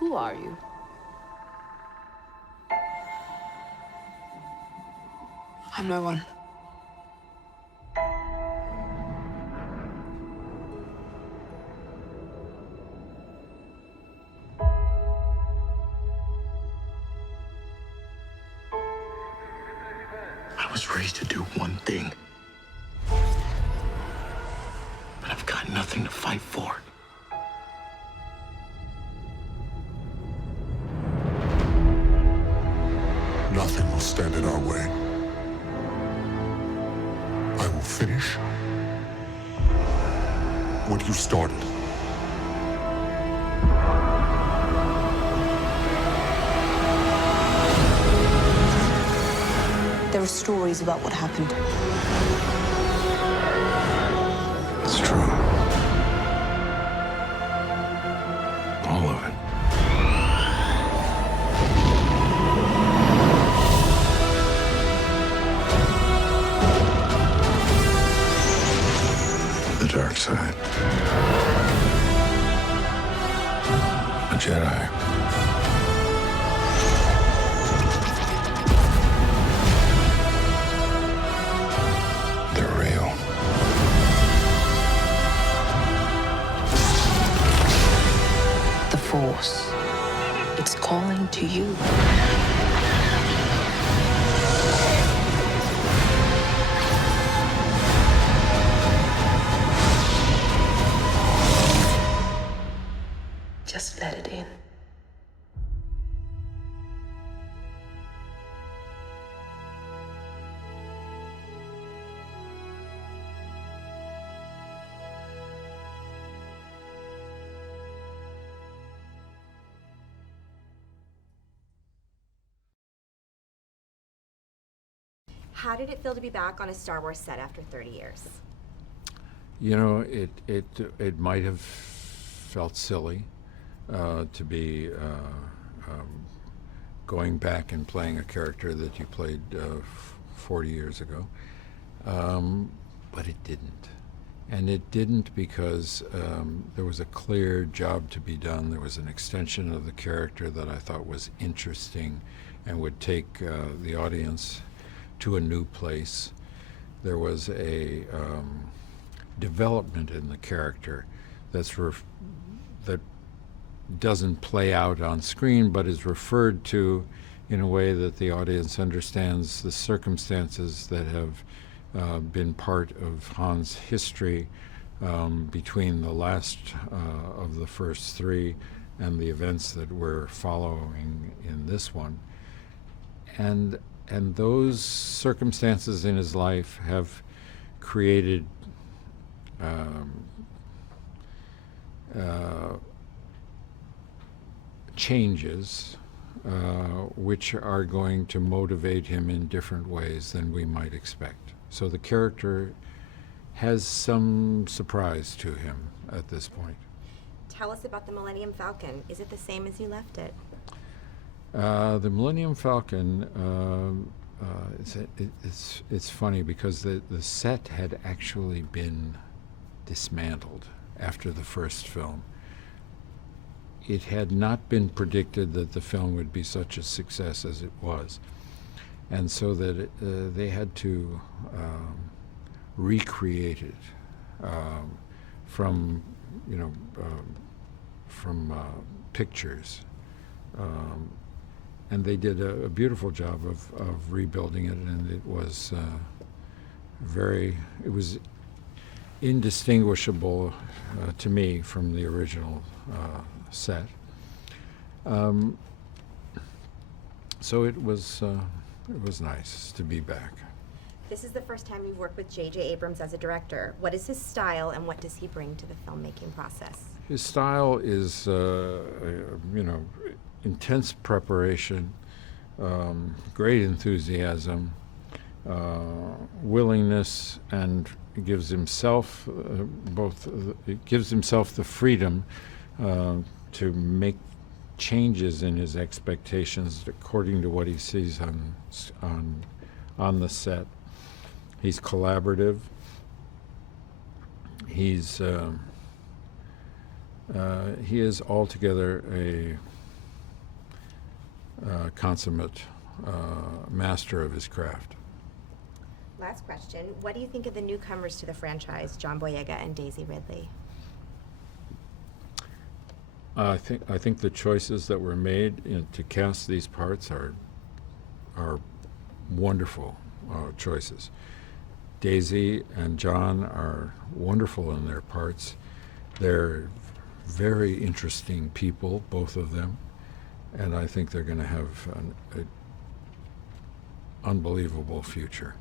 Who are you? I'm no one. I was raised to do one thing. But I've got nothing to fight for. Nothing will stand in our way. I will finish what you started. There are stories about what happened. It's true. All of it. The dark side. A Jedi. They're real. The Force. It's calling to you. Just let it in. How did it feel to be back on a Star Wars set after 30 years? You know, it might have felt silly to be going back and playing a character that you played 40 years ago, but it didn't. And it didn't because there was a clear job to be done. There was an extension of the character that I thought was interesting and would take the audience to a new place. There was a development in the character that doesn't play out on screen, but is referred to in a way that the audience understands the circumstances that have been part of Han's history between the last of the first three and the events that we're following in this one. And those circumstances in his life have created changes which are going to motivate him in different ways than we might expect. So the character has some surprise to him at this point. Tell us about the Millennium Falcon. Is it the same as you left it? The Millennium Falcon, it's funny because the set had actually been dismantled after the first film. It had not been predicted that the film would be such a success as it was. And so that they had to recreate it from pictures. And they did a beautiful job of rebuilding it, and it was it was indistinguishable to me from the original set. So it was nice to be back. This is the first time you've worked with J.J. Abrams as a director. What is his style, and what does he bring to the filmmaking process? His style is, intense preparation, great enthusiasm, willingness, and gives himself the freedom to make changes in his expectations according to what he sees on the set. He's collaborative. He is altogether consummate master of his craft. Last question. What do you think of the newcomers to the franchise, John Boyega and Daisy Ridley? I think the choices that were made to cast these parts are wonderful choices. Daisy and John are wonderful in their parts. They're very interesting people, both of them, and I think they're going to have an unbelievable future.